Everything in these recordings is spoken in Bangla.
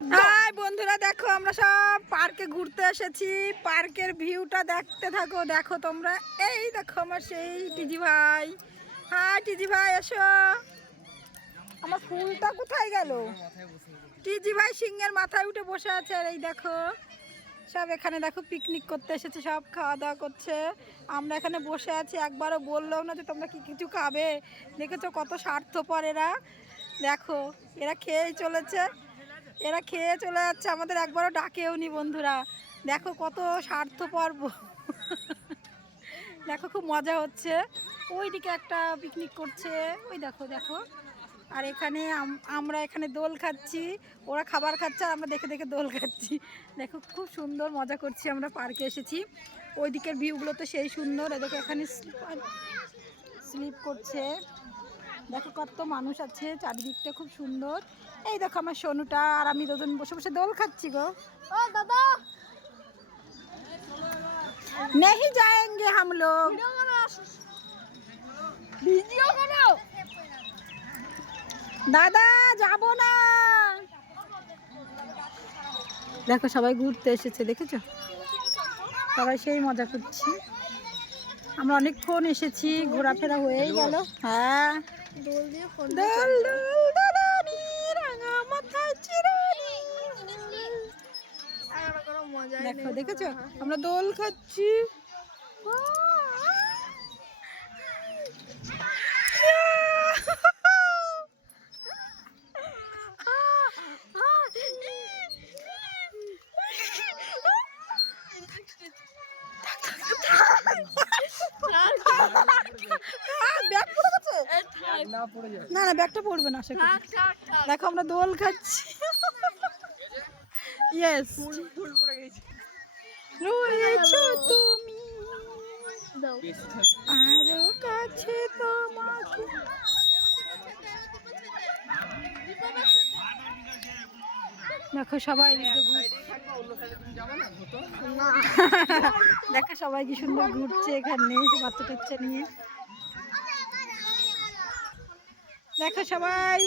হাই বন্ধুরা, দেখো আমরা সব পার্কে ঘুরতে এসেছি। পার্কের ভিউটা দেখতে থাকো। দেখো তোমরা, এই দেখো আমার সেই টিজি ভাই। হাই টিজি ভাই, এসো। আমার ফুলটা কোথায় গেল? টিজি ভাই সিংহের মাথায় উঠে বসে আছে। আর এই দেখো সব এখানে দেখো পিকনিক করতে এসেছে, সব খাওয়া দাওয়া করছে। আমরা এখানে বসে আছি, একবারও বললো না যে তোমরা কি কিছু খাবে। দেখেছো কত স্বার্থপর এরা। দেখো এরা খেয়েই চলেছে, এরা খেয়ে চলে যাচ্ছে, আমাদের একবারও ডাকেও নি। বন্ধুরা দেখো কত স্বার্থপর। দেখো খুব মজা হচ্ছে। ওইদিকে একটা পিকনিক করছে, ওই দেখো দেখো। আর এখানে আমরা এখানে দোল খাচ্ছি, ওরা খাবার খাচ্ছে আর আমরা দেখে দেখে দোল খাচ্ছি। দেখো খুব সুন্দর মজা করছি, আমরা পার্কে এসেছি। ওই দিকের ভিউগুলো তো সেই সুন্দর। দেখো এখানে স্লিপ করছে। দেখো কত মানুষ আছে, চারিদিকটা খুব সুন্দর। এই দেখো আমার সোনুটা আর আমি দুজন বসে বসে দোল খাচ্ছি গো। ও দাদা, नहीं जाएंगे हम लोग। ভিডিও করো। দাদা যাবো না। দেখো সবাই ঘুরতে এসেছে, দেখেছো সবাই সেই মজা করছি। আমরা অনেকক্ষণ এসেছি, ঘোরাফেরা হয়েই গেল। হ্যাঁ, দোল দিয়ে দোল দোল দোলানি রাঙা মাথায় চিরানি। দেখো দেখেছো আমরা দোল খাচ্ছি। না না, ব্যাগটা পড়বে না। দেখো আমরা দোল খাচ্ছি। ইয়েস, রয়েছো তুমি আরো কাছে তোমাকে। দেখো সবাই, দেখো সবাই কি সুন্দর ঘুরছে এখানে বাচ্চা টাচ্চা নিয়ে। দেখো সবাই,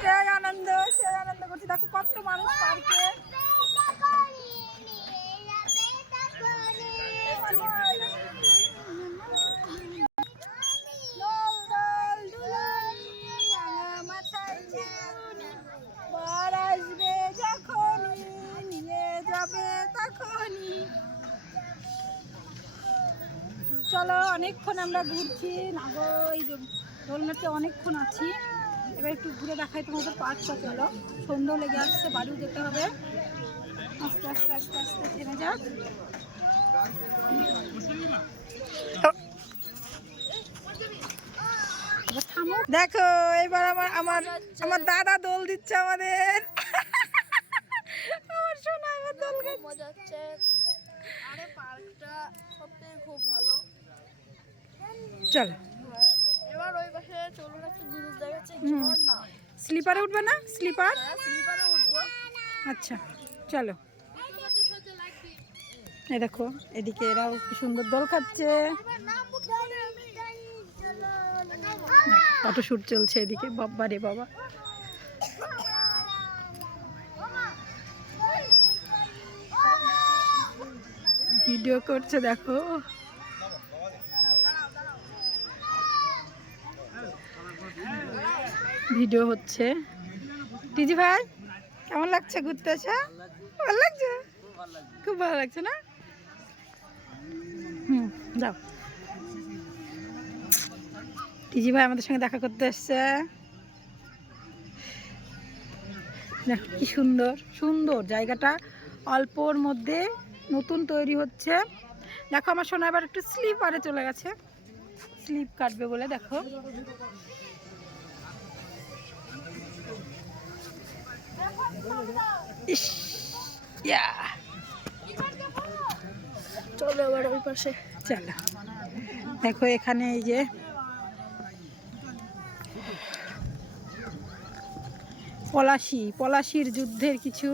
সেই আনন্দ করছি। দেখো কত মানুষ পার্কে। আসবে যখনই নিয়ে যাবে তখনই। চলো, অনেকক্ষণ আমরা ঘুরছি না গো, এই দোলনাতে অনেকক্ষণ আছি। এবার একটু ঘুরে দেখাই তোমাদের পার্কটা। চলো, সন্ধ্যা লেগে আসছে, বাড়িও যেতে হবে। আস্তে আস্তে আস্তে আস্তে থেমে যাক। দেখো এবার আমার আমার আমার দাদা দোল দিচ্ছে আমাদের। আমার সোনা আমার দোল মজা হচ্ছে। আরে পার্কটা সত্যিই খুব ভালো। চলো এবার ওই পাশে চলুন, একটা জিনিস দেখাচ্ছি। ঝর্ণা। স্লিপারে উঠবে না? স্লিপারে উঠবো। আচ্ছা চলো। এই দেখো এদিকে এরাও কি সুন্দর দোল খাচ্ছে। ফটোশুট চলছে এদিকে। বাবা রে বাবা, ভিডিও করছে দেখো। ভিডিও হচ্ছে। টিজি ভাই কেমন লাগছে ঘুরতে এসে? ভালো লাগছে, খুব ভালো লাগছে না? যাও। টিজি ভাই আমাদের সঙ্গে দেখা করতে এসছে। দেখো কি সুন্দর সুন্দর জায়গাটা, অল্পর মধ্যে নতুন তৈরি হচ্ছে। দেখো আমার সোনা এবার একটু স্লিপারে চলে গেছে, স্লিপ কাটবে বলে। দেখো ইস ইয়া চলো এবার ওই পাশে। চলো দেখো এখানে এই যে পলাশির যুদ্ধের কিছু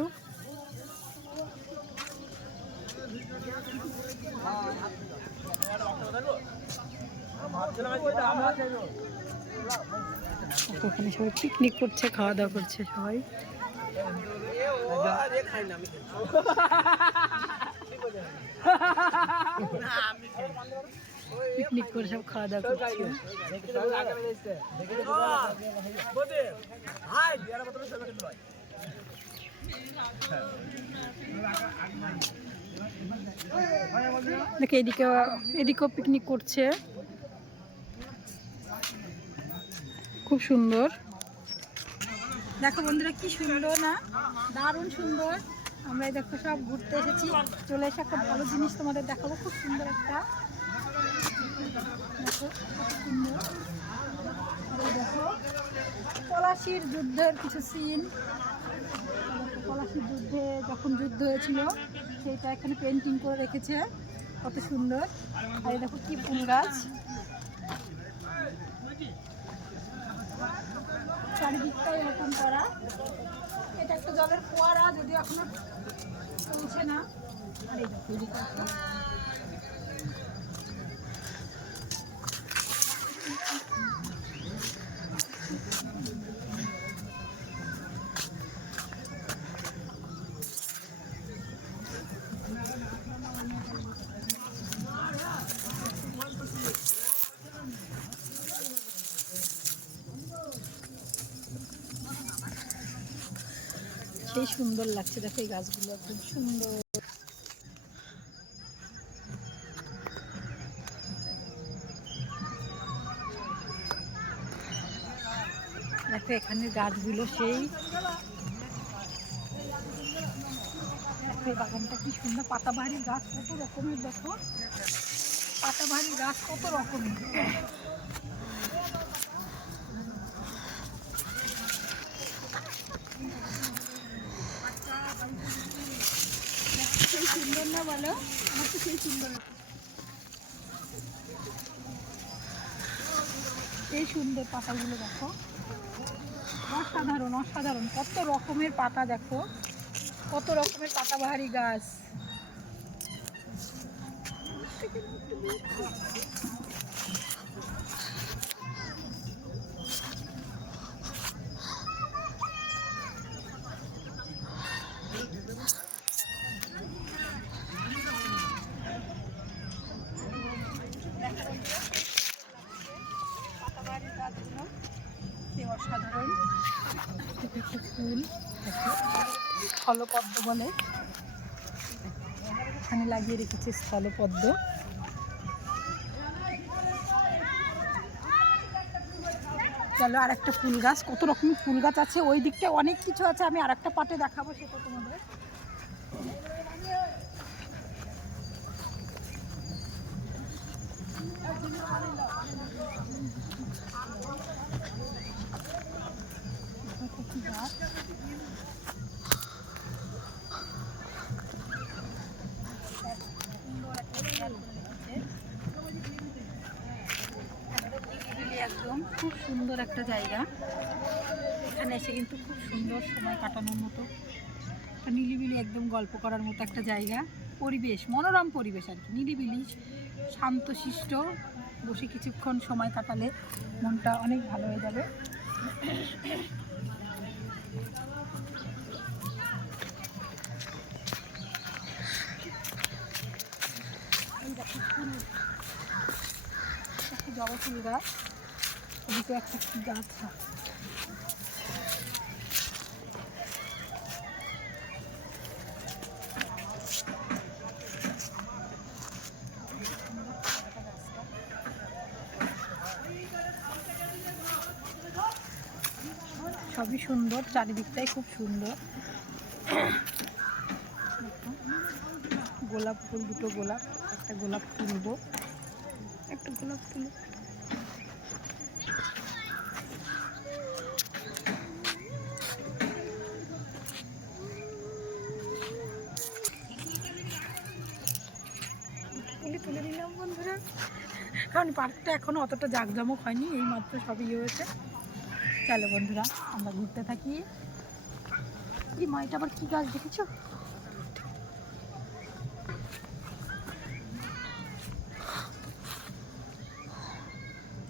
ওখানে সবাই পিকনিক করছে, খাওয়া দাওয়া করছে সবাই। পিকনিক করে সব খাওয়া দাওয়া করছে। দেখে এদিকেও পিকনিক করছে, খুব সুন্দর। দেখো বন্ধুরা কি সুন্দর না, দারুণ সুন্দর। আমরা এই দেখো সব ঘুরতে এসেছি, চলে এসে একটা ভালো জিনিস তোমাদের দেখাবো। খুব সুন্দর একটা দেখো, কত সুন্দর। দেখো পলাশির যুদ্ধের কিছু সিন, পলাশির যুদ্ধে যখন যুদ্ধ হয়েছিল সেটা এখানে পেন্টিং করে রেখেছে, কত সুন্দর। আর এই দেখো কি ফুল গাছ, চারিদিকটাই এরকম করা। এটা একটা জলের ফোয়ারা, যদিও এখনো পৌঁছে না। আর এই দেখো এদিকে একটা সেই সুন্দর লাগছে। দেখো এই গাছগুলো খুব সুন্দর। দেখো এখানে গাছগুলো সেই, দেখো এই বাগানটা কি সুন্দর। পাতাবাহারি গাছ কত রকমের, দেখো পাতাবাহারি গাছ কত রকমের। সেই সুন্দর না বলো, আমার তো সেই সুন্দর। এই সুন্দর পাতাগুলো দেখো, অসাধারণ অসাধারণ। কত রকমের পাতা, দেখো কত রকমের পাতাবাহারি গাছ। অসাধারণ ফুল, স্থলপদ্ম বলে, এখানে লাগিয়ে রেখেছে স্থলপদ্ম। চলো আর একটা ফুল গাছ, কত রকমের ফুল গাছ আছে ওই দিকটা, অনেক কিছু আছে। আমি আর একটা পাটে দেখাবো সেটা তোমাদের। একদম খুব সুন্দর একটা জায়গা, এখানে এসে কিন্তু খুব সুন্দর সময় কাটানোর মতো, নিরিবিলি একদম গল্প করার মতো একটা জায়গা। পরিবেশ মনোরম পরিবেশ আর কি, নিরিবিলি শান্তশিষ্ট, বসে কিছুক্ষণ সময় কাটালে মনটা অনেক ভালো হয়ে যাবে। জবা ফুল গাছ, ওদিকে একটা গাছ, সবই সুন্দর, চারিদিকটাই খুব সুন্দর। গোলাপ ফুল, দুটো গোলাপ, একটা গোলাপ তুলবো, একটা গোলাপ তুলো। না, কারণ পার্কটা এখনো অতটা জাঁকজমক হয়নি, এই মাত্র সবই ইয়ে হয়েছে। চলো বন্ধুরা আমরা ঘুরতে থাকি। এই মা, এটা আবার কি গাছ দেখেছো?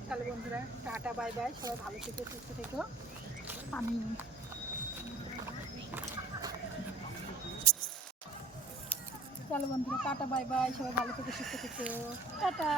চলো বন্ধুরা, টাটা বাই বাই, সবাই ভালো থেকো, সুস্থ থেকো। আমি চলো বন্ধুরা, টাটা বাই বাই, সবাই ভালো থেকো, সুস্থ থেকো, টাটা।